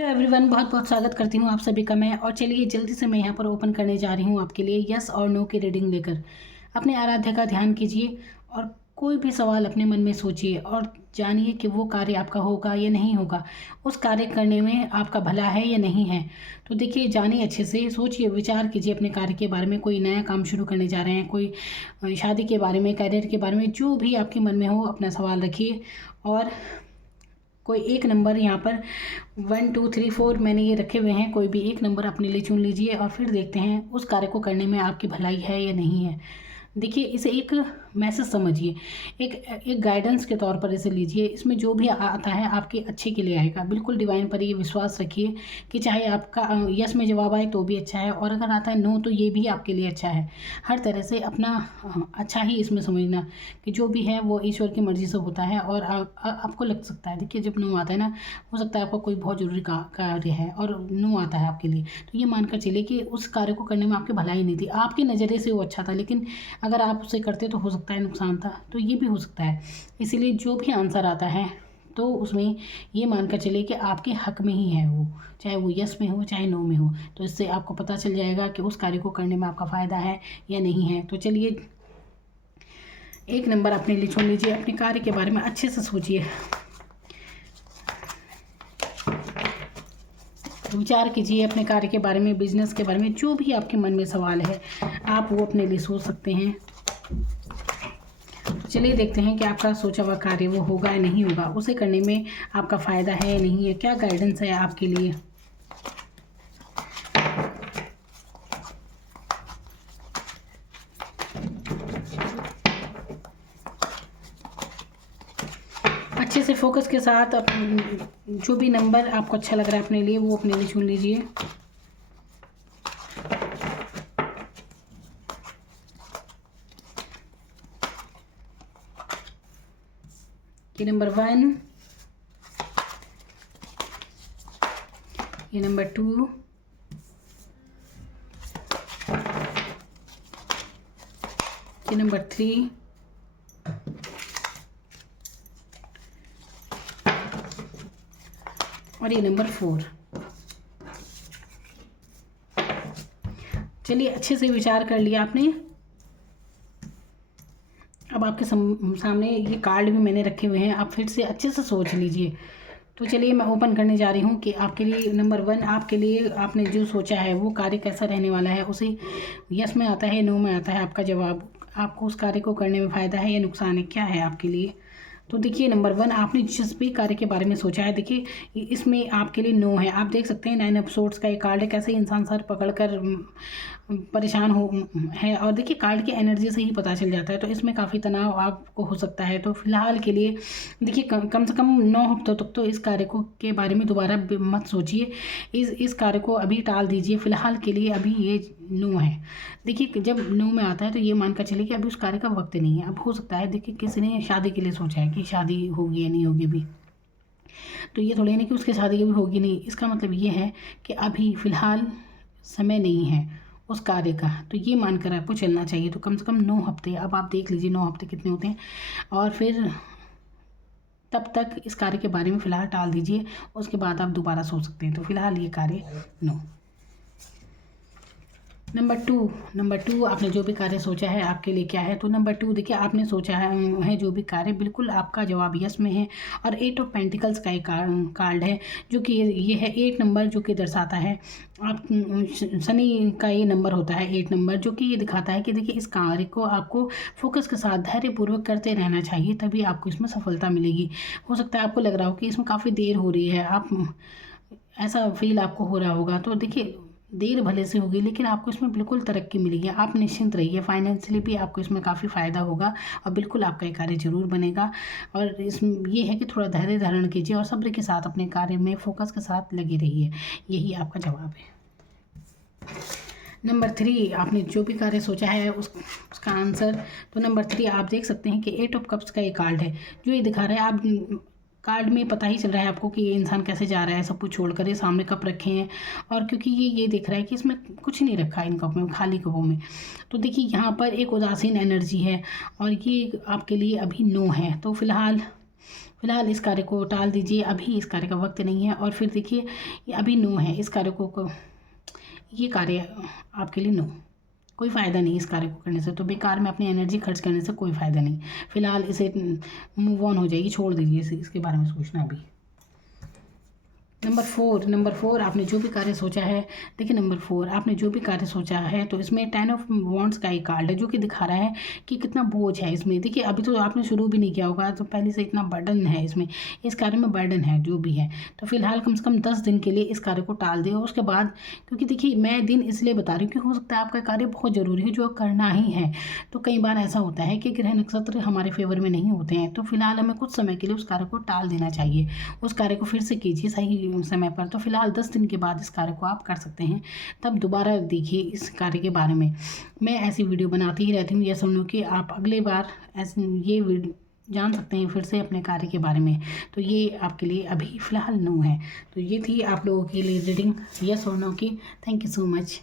Hello everyone, बहुत बहुत स्वागत करती हूँ आप सभी का मैं। और चलिए जल्दी से मैं यहाँ पर ओपन करने जा रही हूँ आपके लिए यस और नो की रीडिंग लेकर। अपने आराध्य का ध्यान कीजिए और कोई भी सवाल अपने मन में सोचिए और जानिए कि वो कार्य आपका होगा या नहीं होगा, उस कार्य करने में आपका भला है या नहीं है। तो देखिए, जानिए, अच्छे से सोचिए, विचार कीजिए अपने कार्य के बारे में। कोई नया काम शुरू करने जा रहे हैं, कोई शादी के बारे में, करियर के बारे में, जो भी आपके मन में हो अपना सवाल रखिए। और कोई एक नंबर यहाँ पर 1 2 3 4 मैंने ये रखे हुए हैं, कोई भी एक नंबर अपने लिए चुन लीजिए और फिर देखते हैं उस कार्य को करने में आपकी भलाई है या नहीं है। देखिए, इसे एक मैसेज समझिए, एक एक गाइडेंस के तौर पर इसे लीजिए। इसमें जो भी आता है आपके अच्छे के लिए आएगा। बिल्कुल डिवाइन पर ये विश्वास रखिए कि चाहे आपका यस में जवाब आए तो भी अच्छा है, और अगर आता है नो तो ये भी आपके लिए अच्छा है। हर तरह से अपना अच्छा ही इसमें समझना कि जो भी है वो ईश्वर की मर्ज़ी से होता है। और आपको लग सकता है, देखिए, जब नो आता है ना, हो सकता है आपका कोई बहुत ज़रूरी कार्य है और नो आता है आपके लिए, तो ये मानकर चलिए कि उस कार्य को करने में आपकी भलाई नहीं थी। आपके नज़रिए से वो अच्छा था, लेकिन अगर आप उसे करते तो हो सकता है नुकसान था, तो ये भी हो सकता है। इसीलिए जो भी आंसर आता है तो उसमें ये मानकर चलिए कि आपके हक में ही है वो, चाहे वो यस में हो चाहे नो में हो। तो इससे आपको पता चल जाएगा कि उस कार्य को करने में आपका फ़ायदा है या नहीं है। तो चलिए, एक नंबर अपने लिए चुन लीजिए। अपने कार्य के बारे में अच्छे से सोचिए, विचार कीजिए अपने कार्य के बारे में, बिजनेस के बारे में, जो भी आपके मन में सवाल है आप वो अपने लिए सोच सकते हैं। तो चलिए देखते हैं कि आपका सोचा हुआ कार्य वो होगा या नहीं होगा, उसे करने में आपका फ़ायदा है या नहीं है, क्या गाइडेंस है आपके लिए। अच्छे से फोकस के साथ जो भी नंबर आपको अच्छा लग रहा है अपने लिए वो अपने लिए चुन लीजिए। ये नंबर 1, ये नंबर 2, ये नंबर 3, और ये नंबर 4। चलिए, अच्छे से विचार कर लिया आपने। अब आपके सामने ये कार्ड भी मैंने रखे हुए हैं, आप फिर से अच्छे से सोच लीजिए। तो चलिए, मैं ओपन करने जा रही हूँ कि आपके लिए नंबर 1, आपके लिए आपने जो सोचा है वो कार्य कैसा रहने वाला है। उसे यस में आता है, नो में आता है आपका जवाब, आपको उस कार्य को करने में फ़ायदा है या नुकसान है, क्या है आपके लिए। तो देखिए, नंबर 1, आपने जिस भी कार्य के बारे में सोचा है, देखिए इसमें आपके लिए नो है। आप देख सकते हैं 9 ऑफ सोर्ड्स का ये कार्ड है, कैसे इंसान सर पकड़कर परेशान है। और देखिए, कार्ड की एनर्जी से ही पता चल जाता है, तो इसमें काफ़ी तनाव आपको हो सकता है। तो फिलहाल के लिए देखिए, कम से कम 9 हफ्तों तक तो इस कार्य को के बारे में दोबारा मत सोचिए। इस कार्य को अभी टाल दीजिए। फिलहाल के लिए अभी ये नो है। देखिए, जब नो में आता है तो ये मानकर चलिए कि अभी उस कार्य का वक्त नहीं है। अब हो सकता है, देखिए, किसी ने शादी के लिए सोचा है कि शादी होगी या नहीं होगी अभी, तो ये थोड़ी नहीं कि उसकी शादी कभी होगी नहीं। इसका मतलब ये है कि अभी फ़िलहाल समय नहीं है उस कार्य का, तो ये मानकर आपको चलना चाहिए। तो कम से कम 9 हफ्ते, अब आप देख लीजिए 9 हफ्ते कितने होते हैं, और फिर तब तक इस कार्य के बारे में फ़िलहाल टाल दीजिए। उसके बाद आप दोबारा सोच सकते हैं। तो फिलहाल ये कार्य नो। नंबर टू, आपने जो भी कार्य सोचा है आपके लिए क्या है। तो नंबर 2, देखिए, आपने सोचा है जो भी कार्य, बिल्कुल आपका जवाब यस में है। और 8 ऑफ पेंटिकल्स का एक कार्ड है, जो कि ये है 8 नंबर, जो कि दर्शाता है आप शनि का ये नंबर होता है 8 नंबर, जो कि ये दिखाता है कि देखिए, इस कार्य को आपको फोकस के साथ धैर्यपूर्वक करते रहना चाहिए, तभी आपको इसमें सफलता मिलेगी। हो सकता है आपको लग रहा हो कि इसमें काफ़ी देर हो रही है, आप ऐसा फील आपको हो रहा होगा। तो देखिए, देर भले से होगी, लेकिन आपको इसमें बिल्कुल तरक्की मिलेगी। आप निश्चिंत रहिए, फाइनेंशियली भी आपको इसमें काफ़ी फ़ायदा होगा और बिल्कुल आपका ये कार्य जरूर बनेगा। और इसमें ये है कि थोड़ा धैर्य धारण कीजिए और सब्र के साथ अपने कार्य में फोकस के साथ लगे रहिए। यही आपका जवाब है। नंबर 3, आपने जो भी कार्य सोचा है उसका आंसर। तो नंबर 3, आप देख सकते हैं कि 8 ऑफ कप्स का ये कार्ड है, जो ये दिखा रहा है, आप कार्ड में पता ही चल रहा है आपको कि ये इंसान कैसे जा रहा है, सब कुछ छोड़कर। ये सामने कप रखे हैं, और क्योंकि ये दिख रहा है कि इसमें कुछ नहीं रखा इन कप में, खाली कपों में। तो देखिए, यहाँ पर एक उदासीन एनर्जी है और ये आपके लिए अभी नो है। तो फिलहाल फिलहाल इस कार्य को टाल दीजिए, अभी इस कार्य का वक्त नहीं है। और फिर देखिए ये अभी नो है, इस कार्य को ये कार्य आपके लिए नो, कोई फ़ायदा नहीं इस कार्य को करने से, तो बेकार में अपनी एनर्जी खर्च करने से कोई फ़ायदा नहीं। फिलहाल इसे मूव ऑन हो जाइए, छोड़ दीजिए इसके बारे में सोचना अभी। नंबर फोर आपने जो भी कार्य सोचा है, देखिए नंबर 4 आपने जो भी कार्य सोचा है, तो इसमें 10 ऑफ वॉन्ड्स का एक कार्ड है जो कि दिखा रहा है कि कितना बोझ है इसमें। देखिए अभी तो आपने शुरू भी नहीं किया होगा, तो पहले से इतना बर्डन है इसमें, इस कार्य में बर्डन है जो भी है। तो फिलहाल कम से कम 10 दिन के लिए इस कार्य को टाल दें। उसके बाद, क्योंकि देखिए मैं दिन इसलिए बता रही हूँ कि हो सकता है आपका कार्य बहुत ज़रूरी है जो करना ही है। तो कई बार ऐसा होता है कि ग्रह नक्षत्र हमारे फेवर में नहीं होते हैं, तो फिलहाल हमें कुछ समय के लिए उस कार्य को टाल देना चाहिए। उस कार्य को फिर से कीजिए सही समय पर। तो फिलहाल 10 दिन के बाद इस कार्य को आप कर सकते हैं, तब दोबारा देखिए इस कार्य के बारे में। मैं ऐसी वीडियो बनाती ही रहती हूँ, यह समझो कि आप अगले बार ऐसे ये वीडियो जान सकते हैं फिर से अपने कार्य के बारे में। तो ये आपके लिए अभी फ़िलहाल नो है। तो ये थी आप लोगों के लिए रीडिंग यस और नो की। Thank you so much.